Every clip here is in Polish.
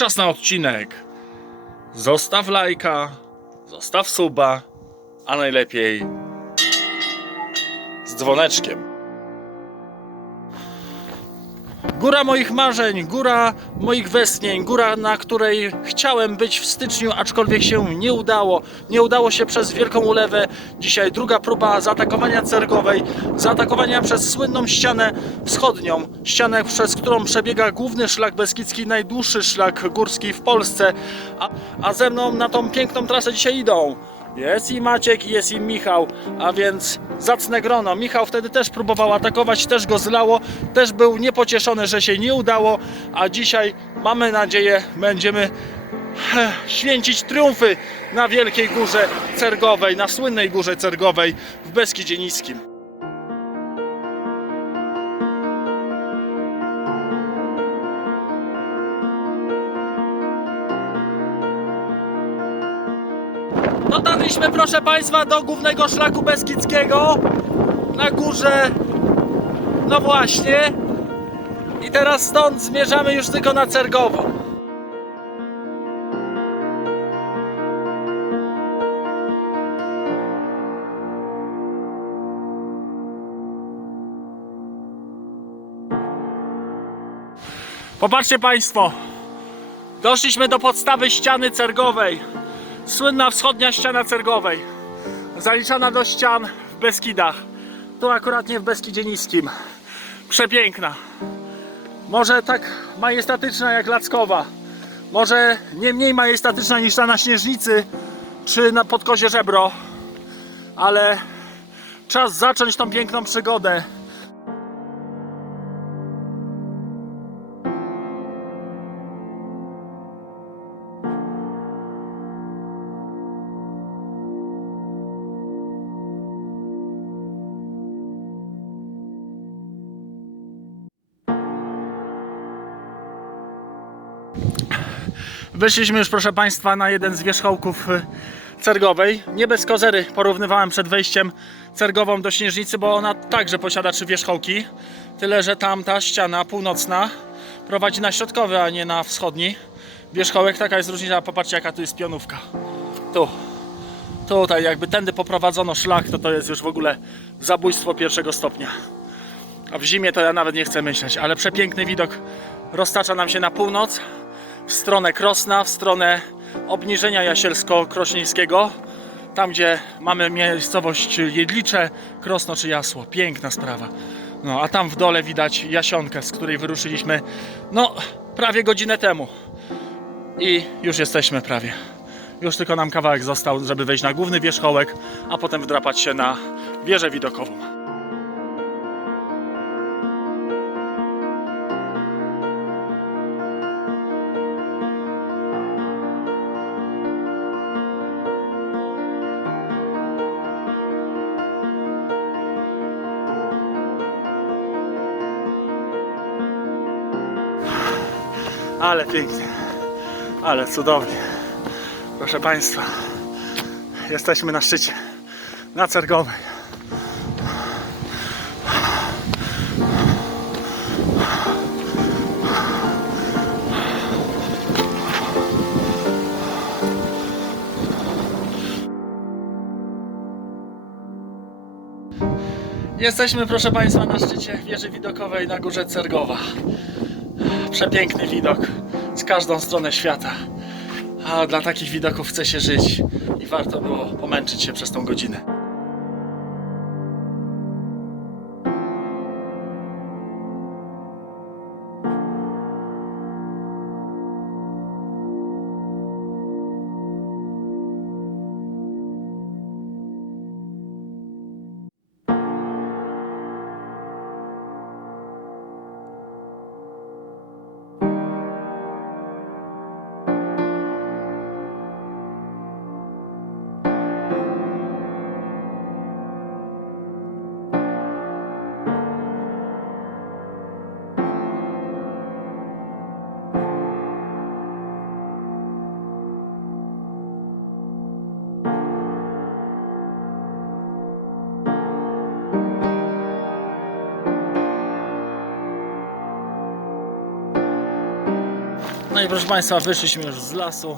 czas na odcinek. Zostaw lajka, zostaw suba, a najlepiej z dzwoneczkiem. Góra moich marzeń, góra moich westchnień, góra, na której chciałem być w styczniu, aczkolwiek się nie udało. Nie udało się przez wielką ulewę. Dzisiaj druga próba zaatakowania cergowej, zaatakowania przez słynną ścianę wschodnią. Ścianę, przez którą przebiega główny szlak beskidzki, najdłuższy szlak górski w Polsce. A, a ze mną na tą piękną trasę dzisiaj idą. Jest i Maciek, jest i Michał, a więc zacne grono. Michał wtedy też próbował atakować, też go zlało, też był niepocieszony, że się nie udało, a dzisiaj mamy nadzieję, będziemy eh, święcić triumfy na Wielkiej Górze Cergowej, na słynnej Górze Cergowej w Beskidzie Niskim. Dotarliśmy, proszę Państwa, do głównego szlaku Beskidzkiego na górze. No właśnie. I teraz stąd zmierzamy już tylko na Cergowo. Popatrzcie Państwo. Doszliśmy do podstawy ściany cergowej. Słynna wschodnia ściana cergowej. Zaliczana do ścian w Beskidach. Tu akurat nie w Beskidzie Niskim. Przepiękna. Może tak majestatyczna jak Lackowa. Może nie mniej majestatyczna niż ta na Śnieżnicy czy na Podkozie Żebro. Ale czas zacząć tą piękną przygodę. Wyszliśmy już, proszę Państwa, na jeden z wierzchołków y, Cergowej. Nie bez kozery porównywałem przed wejściem Cergową do Śnieżnicy, bo ona także posiada trzy wierzchołki. Tyle, że tamta ściana północna prowadzi na środkowy, a nie na wschodni wierzchołek. Taka jest różnica. Popatrzcie, jaka tu jest pionówka. Tu. Tutaj jakby tędy poprowadzono szlak, to to jest już w ogóle zabójstwo pierwszego stopnia. A w zimie to ja nawet nie chcę myśleć, ale przepiękny widok roztacza nam się na północ w stronę Krosna, w stronę obniżenia Jasielsko-Krośnieńskiego, tam gdzie mamy miejscowość Jedlicze, Krosno czy Jasło. Piękna sprawa. No, a tam w dole widać Jasionkę, z której wyruszyliśmy no prawie godzinę temu. I już jesteśmy prawie. Już tylko nam kawałek został, żeby wejść na główny wierzchołek, a potem wdrapać się na wieżę widokową. Ale pięknie, ale cudownie. Proszę Państwa, jesteśmy na szczycie, na Cergowej. Jesteśmy, proszę Państwa, na szczycie wieży widokowej na górze Cergowa. Przepiękny widok z każdą stronę świata. A dla takich widoków chce się żyć i warto było pomęczyć się przez tą godzinę. No i proszę Państwa, wyszliśmy już z lasu.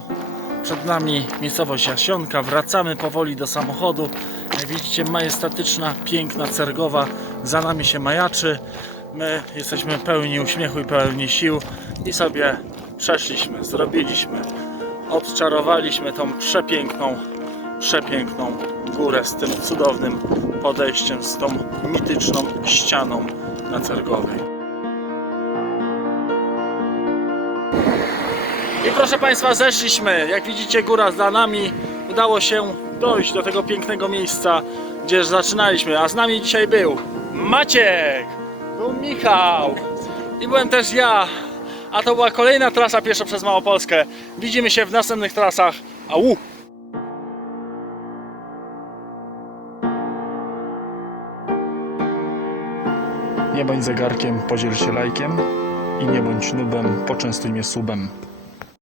Przed nami miejscowość Jasionka. Wracamy powoli do samochodu. Jak widzicie, majestatyczna, piękna Cergowa za nami się majaczy. My jesteśmy pełni uśmiechu i pełni sił i sobie przeszliśmy, zrobiliśmy, odczarowaliśmy tą przepiękną, przepiękną górę z tym cudownym podejściem, z tą mityczną ścianą na Cergowej. I proszę Państwa, zeszliśmy. Jak widzicie, góra za nami. Udało się dojść do tego pięknego miejsca, gdzie zaczynaliśmy. A z nami dzisiaj był Maciek, był Michał i byłem też ja. A to była kolejna trasa pieszo przez Małopolskę. Widzimy się w następnych trasach. Au! Nie bądź zegarkiem, podziel się lajkiem i nie bądź nubem, poczęstuj mnie subem.